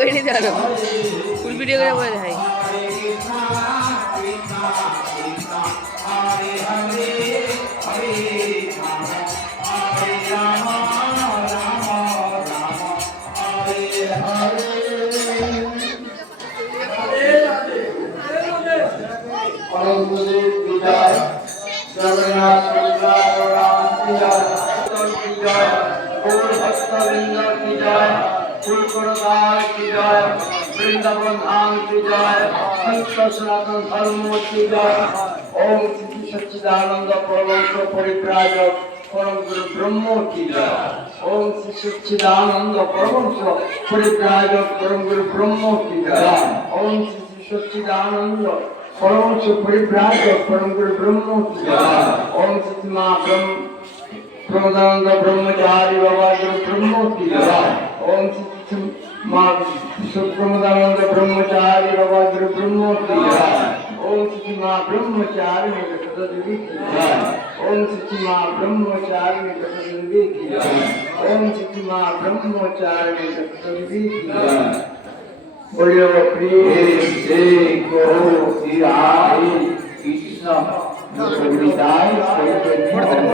করে নিতে পারো, ফুল ভিডিও করে বলে দেখাই। जगन्नाथ की जय, गौर भक्तवृंद की जय, कुलपुरदार की जय, वृंदावन धाम की जय, संत सनातन धर्म की जय। ओम श्री सच्चिदानंद परमहंस परिव्राजक परम गुरु ब्रह्म की जय। ओम श्री सच्चिदानंद परमहंस परिव्राजक परम गुरु ब्रह्म की जय। ओम श्री सच्चिदानंद परमहंस परिव्राजक परम गुरु ब्रह्म की जय। ओम श्री मां प्रमोदानंद ब्रह्मचारी बाबा गुरु ब्रह्म की जय। ओम श्री मां प्रमोदानंद ब्रह्मचारी बाबा गुरु ब्रह्म की जय। ओम श्री मां ब्रह्मचारी देवी की जय। ओम श्री मां ब्रह्मचारी देवी की जय। ओम श्री मां ब्रह्मचारी देवी की जय। बोलियो प्रेम से कहो कि हरि कृष्ण